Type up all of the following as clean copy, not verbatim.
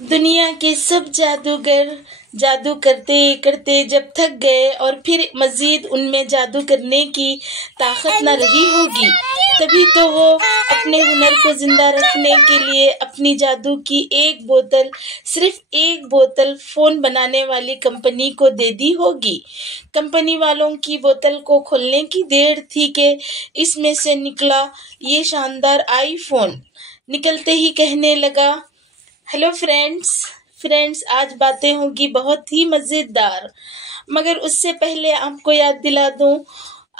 دنیا کے سب جادوگر جادو کرتے کرتے جب تھک گئے اور پھر مزید ان میں جادو کرنے کی طاقت نہ رہی ہوگی، تبھی تو وہ اپنے ہنر کو زندہ رکھنے کے لیے اپنی جادو کی صرف ایک بوتل فون بنانے والی کمپنی کو دے دی ہوگی۔ کمپنی والوں کی بوتل کو کھولنے کی دیر تھی کہ اس میں سے نکلا یہ شاندار آئی فون۔ نکلتے ہی کہنے لگا، ہیلو فرینڈز، آج باتیں ہوگی بہت ہی مزیدار، مگر اس سے پہلے آپ کو یاد دلا دوں،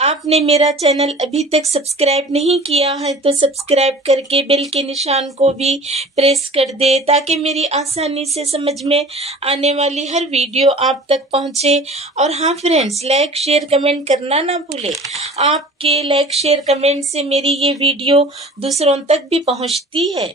آپ نے میرا چینل ابھی تک سبسکرائب نہیں کیا ہے تو سبسکرائب کر کے بیل کے نشان کو بھی پریس کر دے تاکہ میری آسانی سے سمجھ میں آنے والی ہر ویڈیو آپ تک پہنچے۔ اور ہاں فرینڈز، لائک شیئر کمنٹ کرنا نہ بھولے، آپ کے لائک شیئر کمنٹ سے میری یہ ویڈیو دوسروں تک بھی پہنچتی ہے۔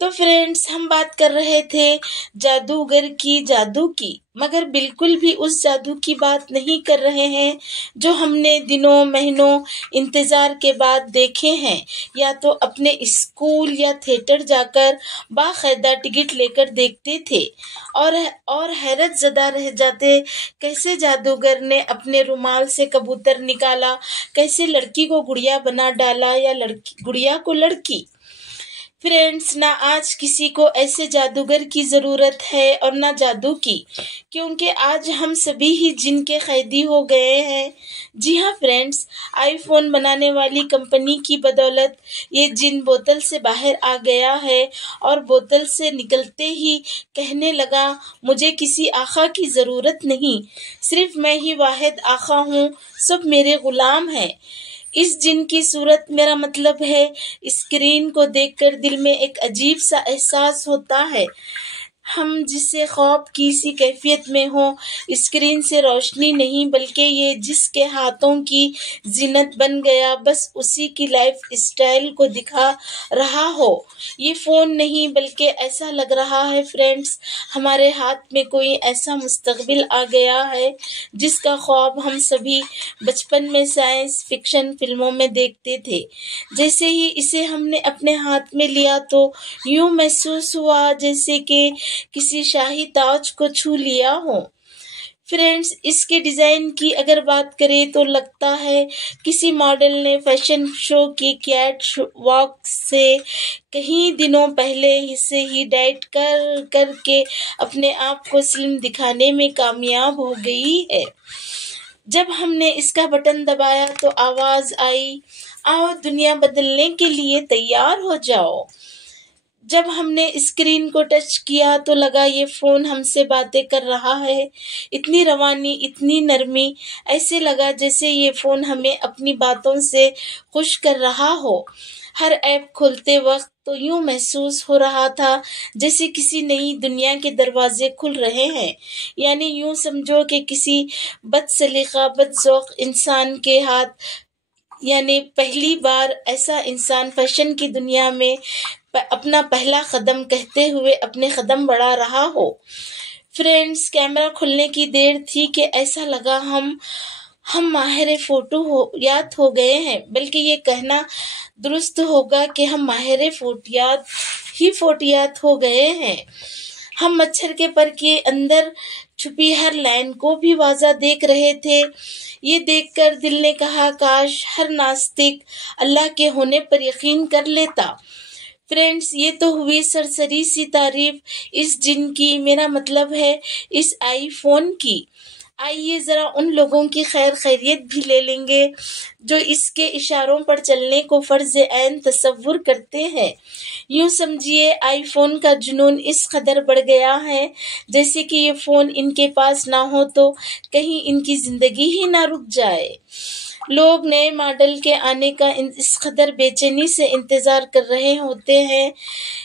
تو فرینڈز، ہم بات کر رہے تھے جادوگر کی جادو کی، مگر بالکل بھی اس جادو کی بات نہیں کر رہے ہیں جو ہم نے دنوں مہینوں انتظار کے بعد دیکھے ہیں، یا تو اپنے اسکول یا تھیٹر جا کر باقاعدہ ٹکٹ لے کر دیکھتے تھے اور حیرت زدہ رہ جاتے، کیسے جادوگر نے اپنے رومال سے کبوتر نکالا، کیسے لڑکی کو گڑیا بنا ڈالا یا گڑیا کو لڑکی۔ فرینڈز، نہ آج کسی کو ایسے جادوگر کی ضرورت ہے اور نہ جادو کی، کیونکہ آج ہم سبھی ہی جن کے قیدی ہو گئے ہیں۔ جی ہاں فرینڈز، آئی فون بنانے والی کمپنی کی بدولت یہ جن بوتل سے باہر آ گیا ہے اور بوتل سے نکلتے ہی کہنے لگا، مجھے کسی آقا کی ضرورت نہیں، صرف میں ہی واحد آقا ہوں، سب میرے غلام ہیں۔ اس جن کی صورت، میرا مطلب ہے اسکرین کو دیکھ کر دل میں ایک عجیب سا احساس ہوتا ہے، ہم جسے خواب کی سی کیفیت میں ہوں، اسکرین سے روشنی نہیں بلکہ یہ جس کے ہاتھوں کی زینت بن گیا، بس اسی کی لائف اسٹائل کو دکھا رہا ہو۔ یہ فون نہیں بلکہ ایسا لگ رہا ہے فرینڈز، ہمارے ہاتھ میں کوئی ایسا مستقبل آ گیا ہے جس کا خواب ہم سبھی بچپن میں سائنس فکشن فلموں میں دیکھتے تھے۔ جیسے ہی اسے ہم نے اپنے ہاتھ میں لیا تو یوں محسوس ہوا جیسے کہ کسی شاہی تاج کو چھو لیا ہو۔ فرینڈز، اس کے ڈیزائن کی اگر بات کریں تو لگتا ہے کسی ماڈل نے فیشن شو کی کیٹ واک سے کئی دنوں پہلے سے ہی ڈائٹ کر کے اپنے آپ کو سلم دکھانے میں کامیاب ہو گئی ہے۔ جب ہم نے اس کا بٹن دبایا تو آواز آئی، آؤ دنیا بدلنے کے لیے تیار ہو جاؤ۔ جب ہم نے اسکرین کو ٹچ کیا تو لگا یہ فون ہم سے باتیں کر رہا ہے، اتنی روانی، اتنی نرمی، ایسے لگا جیسے یہ فون ہمیں اپنی باتوں سے خوش کر رہا ہو۔ ہر ایپ کھولتے وقت تو یوں محسوس ہو رہا تھا جیسے کسی نئی دنیا کے دروازے کھل رہے ہیں، یعنی یوں سمجھو کہ کسی بد سلیقہ بد ذوق انسان کے ہاتھ، یعنی پہلی بار ایسا انسان فیشن کی دنیا میں اپنا پہلا قدم کہتے ہوئے اپنے قدم بڑھا رہا ہو۔ فرینڈز، کیمرہ کھلنے کی دیر تھی کہ ایسا لگا ہم ماہر فوٹویات ہو گئے ہیں، بلکہ یہ کہنا درست ہوگا کہ ہم ماہر فوٹویات ہو گئے ہیں۔ ہم مچھر کے پر کے اندر چھپی ہر لائن کو بھی واضح دیکھ رہے تھے۔ یہ دیکھ کر دل نے کہا، کاش ہر ناستک اللہ کے ہونے پر یقین کر لیتا۔ فرینڈز، یہ تو ہوئی سرسری سی تعریف اس جن کی، میرا مطلب ہے اس آئی فون کی۔ آئیے ذرا ان لوگوں کی خیریت بھی لے لیں گے جو اس کے اشاروں پر چلنے کو فرض عین تصور کرتے ہیں۔ یوں سمجھیے آئی فون کا جنون اس قدر بڑھ گیا ہے جیسے کہ یہ فون ان کے پاس نہ ہو تو کہیں ان کی زندگی ہی نہ رک جائے۔ لوگ نئے ماڈل کے آنے کا اس قدر بے چینی سے انتظار کر رہے ہوتے ہیں،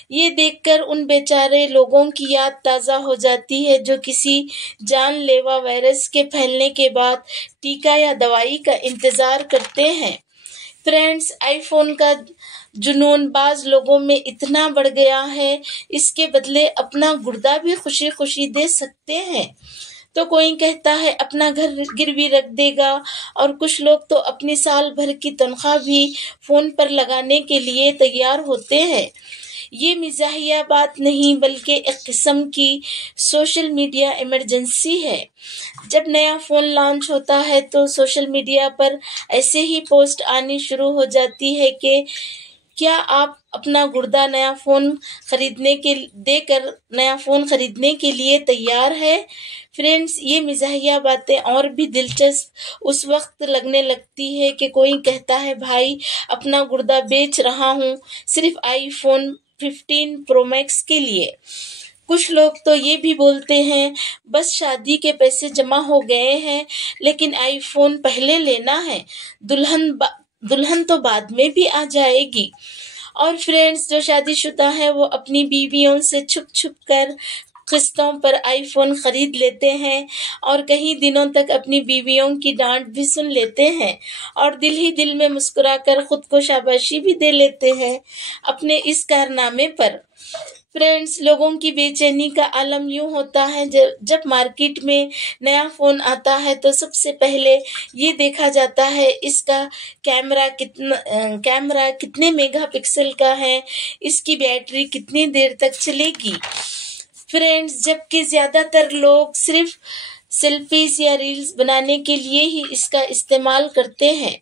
یہ دیکھ کر ان بیچارے لوگوں کی یاد تازہ ہو جاتی ہے جو کسی جان لیوا وائرس کے پھیلنے کے بعد ٹیکہ یا دوائی کا انتظار کرتے ہیں۔ فرینڈز، آئی فون کا جنون بعض لوگوں میں اتنا بڑھ گیا ہے، اس کے بدلے اپنا گردہ بھی خوشی خوشی دے سکتے ہیں۔ تو کوئی کہتا ہے اپنا گھر گروی رکھ دے گا، اور کچھ لوگ تو اپنی سال بھر کی تنخواہ بھی فون پر لگانے کے لیے تیار ہوتے ہیں۔ یہ مزاحیہ بات نہیں بلکہ ایک قسم کی سوشل میڈیا ایمرجنسی ہے۔ جب نیا فون لانچ ہوتا ہے تو سوشل میڈیا پر ایسے ہی پوسٹ آنی شروع ہو جاتی ہے کہ کیا آپ اپنا گردہ نیا فون خریدنے کے لیے تیار ہے؟ فرینڈز، یہ مزاحیہ باتیں اور بھی دلچسپ اس وقت لگنے لگتی ہے کہ کوئی کہتا ہے بھائی اپنا گردہ بیچ رہا ہوں صرف آئی فون 15 پرو میکس کے لیے۔ کچھ لوگ تو یہ بھی بولتے ہیں بس شادی کے پیسے جمع ہو گئے ہیں لیکن آئی فون پہلے لینا ہے، دلہن تو بعد میں بھی آ جائے گی۔ اور فرینڈز، جو شادی شدہ ہیں وہ اپنی بیویوں سے چھپ چھپ کر قسطوں پر آئی فون خرید لیتے ہیں اور کئی دنوں تک اپنی بیویوں کی ڈانٹ بھی سن لیتے ہیں اور دل ہی دل میں مسکرا کر خود کو شاباشی بھی دے لیتے ہیں اپنے اس کارنامے پر۔ فرینڈز، لوگوں کی بے چینی کا عالم یوں ہوتا ہے جب مارکیٹ میں نیا فون آتا ہے تو سب سے پہلے یہ دیکھا جاتا ہے اس کا کیمرہ کتنے میگا پکسل کا ہے، اس کی بیٹری کتنی دیر تک چلے گی۔ فرینڈز، جبکہ زیادہ تر لوگ صرف سیلفیز یا ریلز بنانے کے لیے ہی اس کا استعمال کرتے ہیں،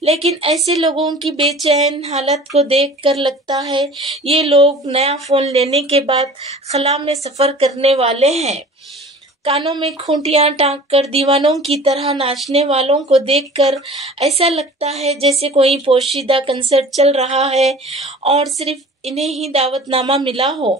لیکن ایسے لوگوں کی بے چین حالت کو دیکھ کر لگتا ہے یہ لوگ نیا فون لینے کے بعد خلا میں سفر کرنے والے ہیں۔ کانوں میں کھونٹیاں ٹانک کر دیوانوں کی طرح ناچنے والوں کو دیکھ کر ایسا لگتا ہے جیسے کوئی پوشیدہ کنسرٹ چل رہا ہے اور صرف انہیں ہی دعوت نامہ ملا ہو۔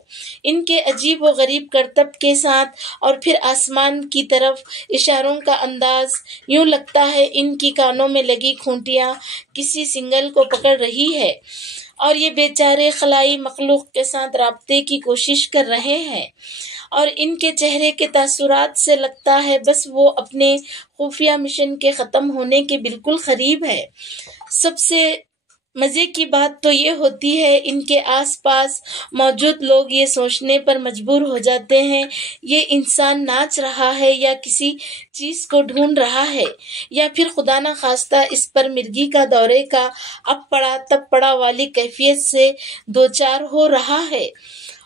ان کے عجیب و غریب کرتب کے ساتھ اور پھر آسمان کی طرف اشاروں کا انداز، یوں لگتا ہے ان کی کانوں میں لگی کھونٹیاں کسی سنگل کو پکڑ رہی ہے اور یہ بیچارے خلائی مخلوق کے ساتھ رابطے کی کوشش کر رہے ہیں، اور ان کے چہرے کے تاثرات سے لگتا ہے بس وہ اپنے خفیہ مشن کے ختم ہونے کے بالکل قریب ہے۔ سب سے مزے کی بات تو یہ ہوتی ہے ان کے آس پاس موجود لوگ یہ سوچنے پر مجبور ہو جاتے ہیں یہ انسان ناچ رہا ہے یا کسی چیز کو ڈھونڈ رہا ہے یا پھر خدا نہ خواستہ اس پر مرگی کا دورے کا اب پڑا تب پڑا والی کیفیت سے دوچار ہو رہا ہے۔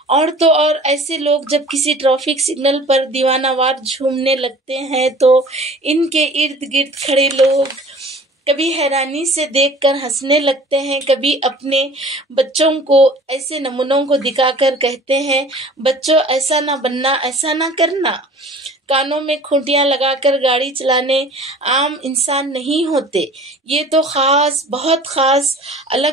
اور تو اور ایسے لوگ جب کسی ٹریفک سگنل پر دیوانہ وار جھومنے لگتے ہیں تو ان کے ارد گرد کھڑے لوگ کبھی حیرانی سے دیکھ کر ہنسنے لگتے ہیں، کبھی اپنے بچوں کو ایسے نمونوں کو دکھا کر کہتے ہیں بچوں ایسا نہ بننا، ایسا نہ کرنا۔ کانوں میں کھونٹیاں لگا کر گاڑی چلانے عام انسان نہیں ہوتے، یہ تو خاص، بہت خاص،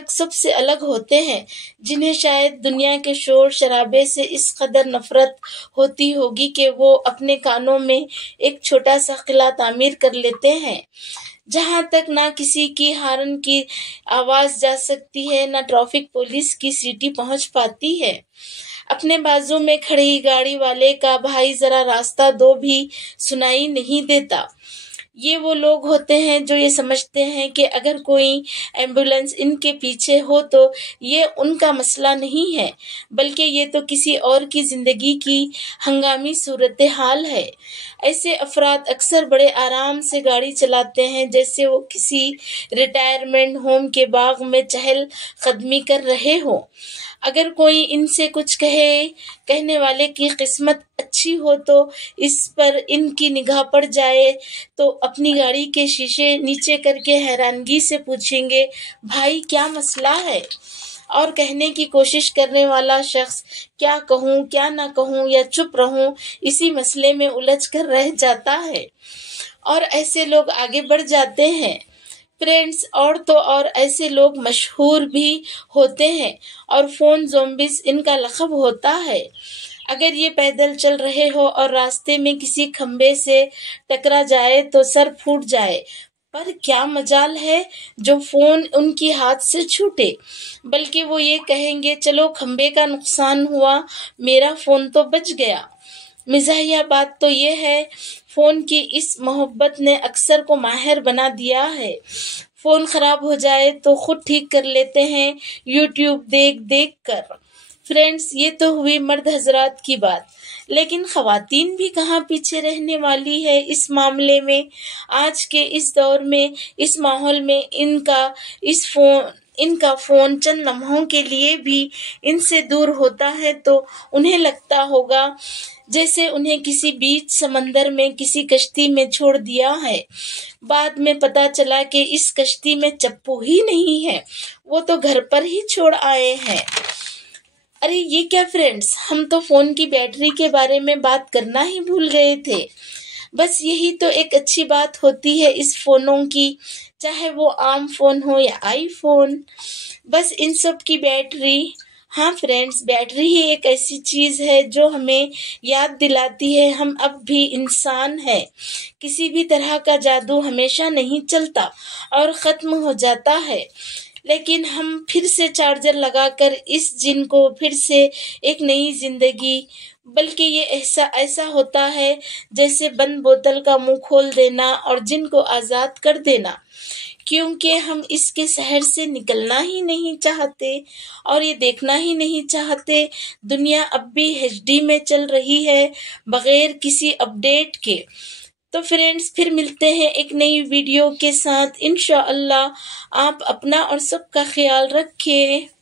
سب سے الگ ہوتے ہیں جنہیں شاید دنیا کے شور شرابے سے اس قدر نفرت ہوتی ہوگی کہ وہ اپنے کانوں میں ایک چھوٹا سا قلعہ تعمیر کر لیتے ہیں جہاں تک نہ کسی کی ہارن کی آواز جا سکتی ہے نہ ٹریفک پولیس کی سیٹی پہنچ پاتی ہے۔ اپنے بازو میں کھڑی گاڑی والے کا بھائی ذرا راستہ دو بھی سنائی نہیں دیتا۔ یہ وہ لوگ ہوتے ہیں جو یہ سمجھتے ہیں کہ اگر کوئی ایمبولینس ان کے پیچھے ہو تو یہ ان کا مسئلہ نہیں ہے بلکہ یہ تو کسی اور کی زندگی کی ہنگامی صورتحال ہے۔ ایسے افراد اکثر بڑے آرام سے گاڑی چلاتے ہیں جیسے وہ کسی ریٹائرمنٹ ہوم کے باغ میں چہل قدمی کر رہے ہوں۔ اگر کوئی ان سے کچھ کہنے والے کی قسمت اچھی ہو تو اس پر ان کی نگاہ پڑ جائے تو اپنی گاڑی کے شیشے نیچے کر کے حیرانگی سے پوچھیں گے بھائی کیا مسئلہ ہے، اور کہنے کی کوشش کرنے والا شخص کیا کہوں کیا نہ کہوں یا چپ رہوں اسی مسئلے میں الجھ کر رہ جاتا ہے اور ایسے لوگ آگے بڑھ جاتے ہیں۔ فرینڈز، اور تو اور ایسے لوگ مشہور بھی ہوتے ہیں اور فون زومبیز ان کا لقب ہوتا ہے۔ اگر یہ پیدل چل رہے ہو اور راستے میں کسی کھمبے سے ٹکرا جائے تو سر پھوٹ جائے، پر کیا مجال ہے جو فون ان کی ہاتھ سے چھوٹے، بلکہ وہ یہ کہیں گے چلو کھمبے کا نقصان ہوا میرا فون تو بچ گیا۔ مزاحیہ بات تو یہ ہے فون کی اس محبت نے اکثر کو ماہر بنا دیا ہے۔ فون خراب ہو جائے تو خود ٹھیک کر لیتے ہیں یوٹیوب دیکھ کر۔ فرینڈز، یہ تو ہوئی مرد حضرات کی بات، لیکن خواتین بھی کہاں پیچھے رہنے والی ہے اس معاملے میں۔ آج کے اس دور میں، اس ماحول میں ان کا فون چند لمحوں کے لیے بھی ان سے دور ہوتا ہے تو انہیں لگتا ہوگا جیسے انہیں کسی بیچ سمندر میں کسی کشتی میں چھوڑ دیا ہے۔ بعد میں پتہ چلا کہ اس کشتی میں چپو ہی نہیں ہے، وہ تو گھر پر ہی چھوڑ آئے ہیں۔ ارے یہ کیا فرینڈز، ہم تو فون کی بیٹری کے بارے میں بات کرنا ہی بھول گئے تھے۔ بس یہی تو ایک اچھی بات ہوتی ہے اس فونوں کی، چاہے وہ عام فون ہو یا آئی فون، بس ان سب کی بیٹری۔ ہاں فرینڈز، بیٹری ہی ایک ایسی چیز ہے جو ہمیں یاد دلاتی ہے ہم اب بھی انسان ہیں۔ کسی بھی طرح کا جادو ہمیشہ نہیں چلتا اور ختم ہو جاتا ہے، لیکن ہم پھر سے چارجر لگا کر اس جن کو پھر سے ایک نئی زندگی، بلکہ یہ ایسا ہوتا ہے جیسے بند بوتل کا منہ کھول دینا اور جن کو آزاد کر دینا، کیونکہ ہم اس کے شہر سے نکلنا ہی نہیں چاہتے اور یہ دیکھنا ہی نہیں چاہتے دنیا اب بھی HD میں چل رہی ہے بغیر کسی اپڈیٹ کے۔ تو فرینڈز پھر ملتے ہیں ایک نئی ویڈیو کے ساتھ انشاءاللہ۔ آپ اپنا اور سب کا خیال رکھیں۔